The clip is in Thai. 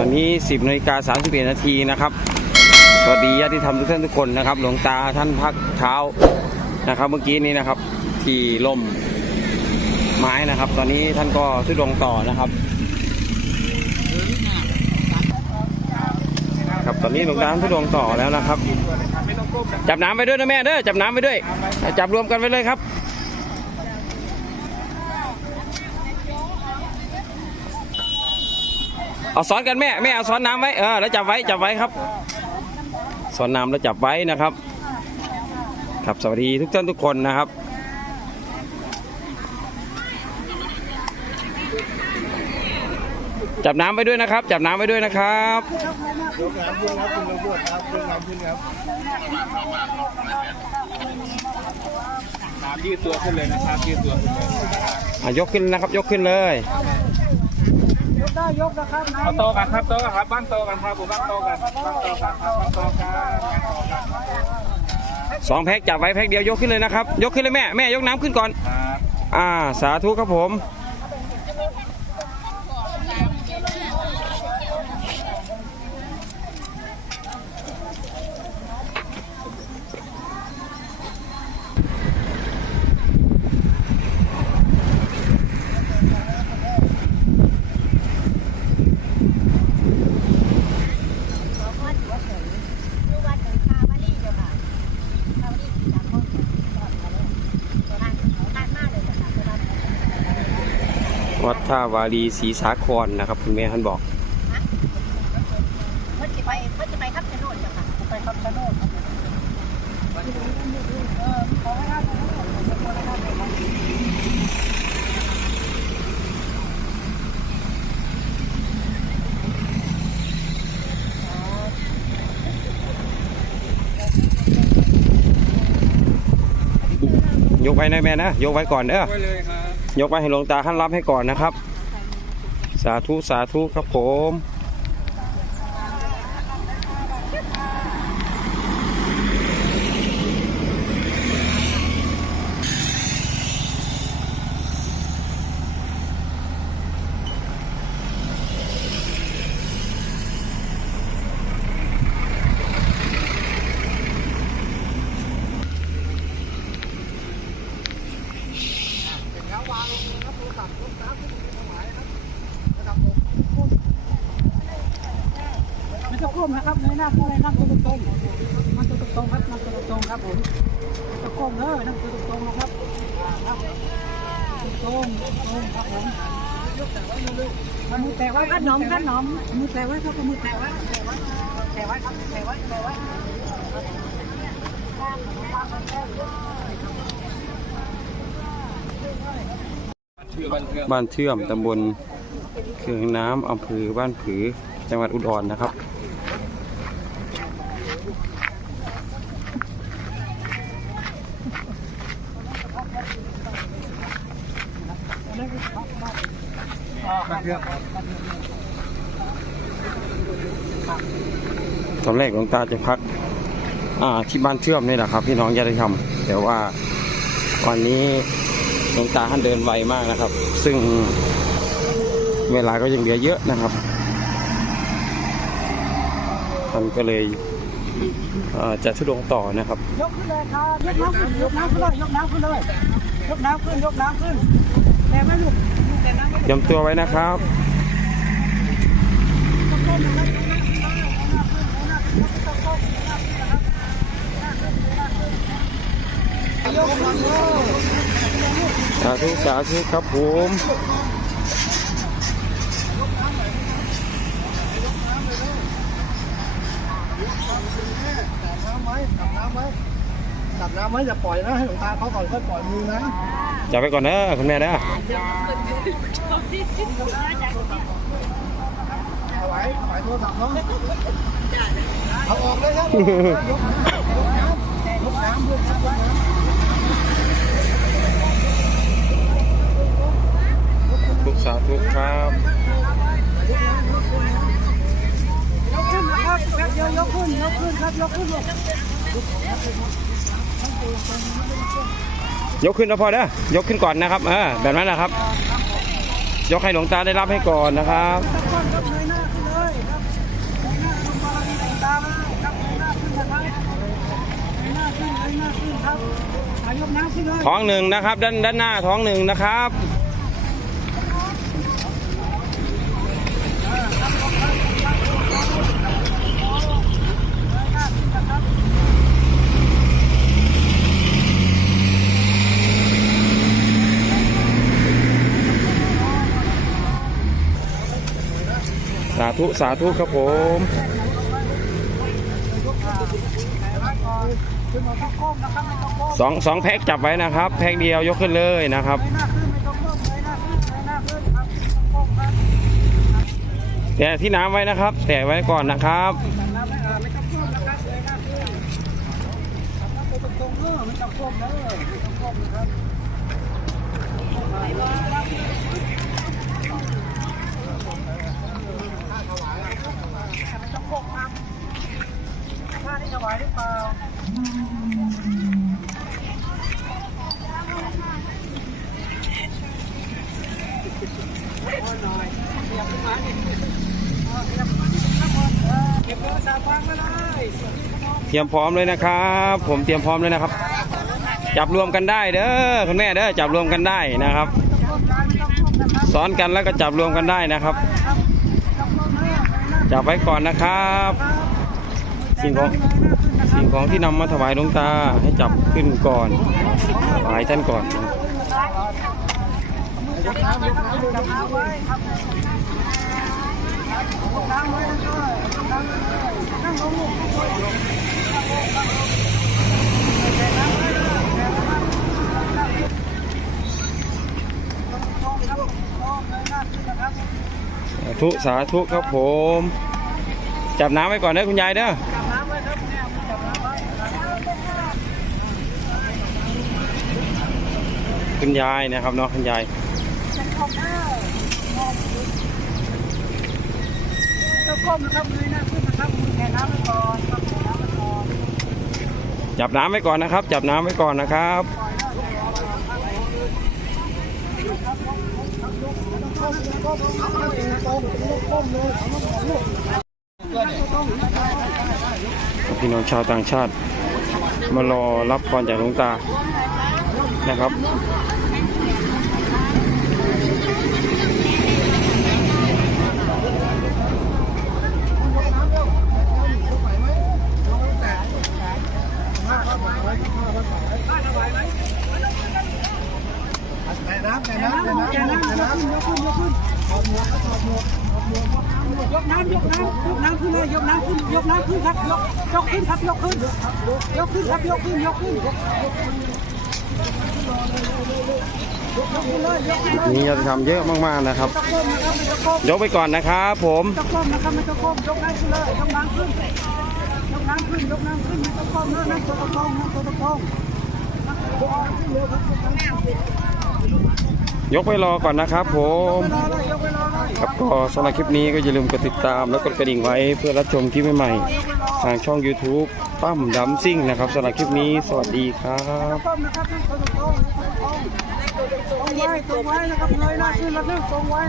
อนนี้ 10นาฬิกา31นาทีนะครับสวัสดีญาติธรรมทุกท่านทุกคนนะครับ หลวงตาท่านพักเท้านะครับ เมื่อกี้นี้นะครับ ที่ล่มไม้นะครับ ตอนนี้ท่านก็ทุดงต่อนะครับ ครับตอนนี้หลวงตาท่านทุดงต่อแล้วนะครับ จับน้ำไปด้วยนะแม่เด้อจับน้ำไปด้วย จับรวมกันไปเลยครับ เอาซ้อนกันแม่แม่เอาซ้อนน้ำไว้เออแล้วจับไว้จับไว้ครับซ้อนน้ำแล้วจับไว้นะครับ ครับสวัสดีทุกท่านทุกคนนะครับจับน้ำไปด้วยนะครับ จับน้ำไปด้วยนะครับยกน้ำขึ้นครับคุณตำรวจครับยกน้ำขึ้นครับน้ำยืดตัวขึ้นเลยนะครับยืดตัวขึ้นเลยอะยกขึ้นนะครับ ยกขึ้นเลย เอาโตกันครับโตกันครับบ้านโตกันครับผมบ้านโตกันบ้านโตกันครับบ้านโตกันบ้านโตกันสองแพ็คจับไว้แพ็คเดียวยกขึ้นเลยนะครับ ยกขึ้นเลยแม่แม่ยกน้ำขึ้นก่อน ครับอ่าสาธุครับผม วัดท่าวารีศรีสาครนะครับ คุณแม่ท่านบอกเพิ่นจะไปเพิ่นจะไปครับชะโนดจ้ะค่ะไปครับชะโนดยกไว้นะแม่นะ ยกไว้ก่อนเด้อไว้เลยครับ ยกไปให้หลวงตาท่านรับให้ก่อนนะครับ สาธุสาธุครับผม งนะครับเงยหน้าขึ้นเลยนั่งตัวตรงๆนั่งตัวตรงๆครับนั่งตัวตรงๆครับผมตะก้มเลยนั่งตัวตรงๆนะครับครับตรงตรงครับผมมือแตะไว้ขนมขนมมือแตะไว้ครับเอามือแตะไว้แตะไว้แตะไว้ครับแตะไว้แตะไว้บ้านเพื่อนบ้านเชื่อมตำบลเคืองน้ำอำเภอบ้านผือ จังหวัดอุดรนะครับบ้านเพื่อนครับ ตอนแรกหลวงตาจะพักอ่าที่บ้านเชื่อมนี่แหละครับ พี่น้องญาติธรรม แต่ว่าวันนี้หลวงตาท่านเดินไวมากนะครับ ซึ่งเวลาก็ยังเหลือเยอะนะครับ ท่านก็เลยเอ่อจะทุดงค์ต่อนะครับ ยกขึ้นเลยครับยกน้ำขึ้นยกน้ำขึ้นเลยยกน้ำขึ้นเลยยกน้ำขึ้นยกน้ำขึ้นแต่ไม่หลุดแต่น้ำไม่หลุดเตรียมตัวไว้นะครับสาธุสาธุครับผม น้ำไว้ดับน้ำไว้ดับน้ำไว้อย่าปล่อยนะให้หลวงตาเขาก่อนค่อยปล่อยมือนะจับไปก่อนเด้อคุณแม่เด้อเอาไว้เอาไว้โทรศัพท์เนาะเอาออกเลยครับยกน้ำยกน้ำด้วยครับยกน้ำทุกสาธุครับ กขึ้นยกขึ้นครับยกขึ้นลูกยกขึ้นนะพอเด้อยกขึ้นก่อนนะครับเออแบบนั้นนะครับ ยกให้หลวงตาได้รับให้ก่อนนะครับท้องหนึ่งนะครับ ด้านด้านหน้าท้องหนึ่งนะครับ ธุสาธุครับผมสองสองแพ็กจับไว้นะครับ แพ็กเดียวยกขึ้นเลยนะครับแต่ที่น้ำไว้นะครับ แต่ไว้ก่อนนะครับจัน้ำไม่ต้องก้มนะครับเงยหน้าขึ้นจับน้ำตัวตรงๆเออไม่ต้องก้มเออไม่ต้องก้มนะครับไม่ต้องก้มครับท่านี้ถวายหรือเปล่า เตรียมพร้อมเลยนะครับ ผมเตรียมพร้อมเลยนะครับ จับรวมกันได้เด้อคุณแม่เด้อจับรวมกันได้นะครับซ้อนกันแล้วก็จับรวมกันได้นะครับ จับไว้ก่อนนะครับ สิ่งของสิ่งของที่นำมาถวายหลวงตาให้จับขึ้นก่อนถวายท่านก่อน ทุสาทุครับผม จับน้ำไว้ก่อนนะคุณยายเด้อคุณยายนะครับเนาะคุณยาย ตรงครับตรงยหน้าขึ้นนะครับสาธุสาธุครับผมจับน้ำไว้ก่อนเด้อคุณยายเด้อจับน้ำไว้ครับเนี่ยจับน้ำไว้คุณยายนะครับเนาะคุณยายจะก้มหน้าจะก้มนะครับเลยหน้าขึ้นนะครับแขนน้ำไว้ก่อนครับแขนน้ำไว้ก่อนจับน้ำไว้ก่อนนะครับ จับน้ำไว้ก่อนนะครับพี่น้องชาวต่างชาติ มารอรับพรจากหลวงตานะครับ แต่น้ำแต่น้ำแต่น้ำแต่น้ำแต่น้ำ ยกน้ำยกน้ำยกน้ำขึ้นเลยยกน้ำขึ้นยกน้ำขึ้นครับยกยกขึ้นครับยกขึ้นยกขึ้นครับยกขึ้นยกขึ้นนี่เราจะทำเยอะมากๆนะครับ ยกไปก่อนนะครับผมยกน้ำขึ้นเลยยกน้ำขึ้น น้ำขึ้นยกน้ำขึ้นไม่ตะก้มนะนั่งตัวตะก้มนั่งตัวตะก้มนั่งตัวตะก้มขึ้นเร็วครับยกน้ำขึ้นยกไปรอก่อนนะครับผมครับก็สำหรับคลิปนี้ก็อย่าลืมกดติดตามและกดกระดิ่งไว้เพื่อรับชมคลิปใหม่ๆทางช่อง YouTube ปั้มดัมซิ่งนะครับสำหรับคลิปนี้สวัสดีครับตรงไว้นะครับเงยหน้าขึ้นแล้วนั่องตรงไว้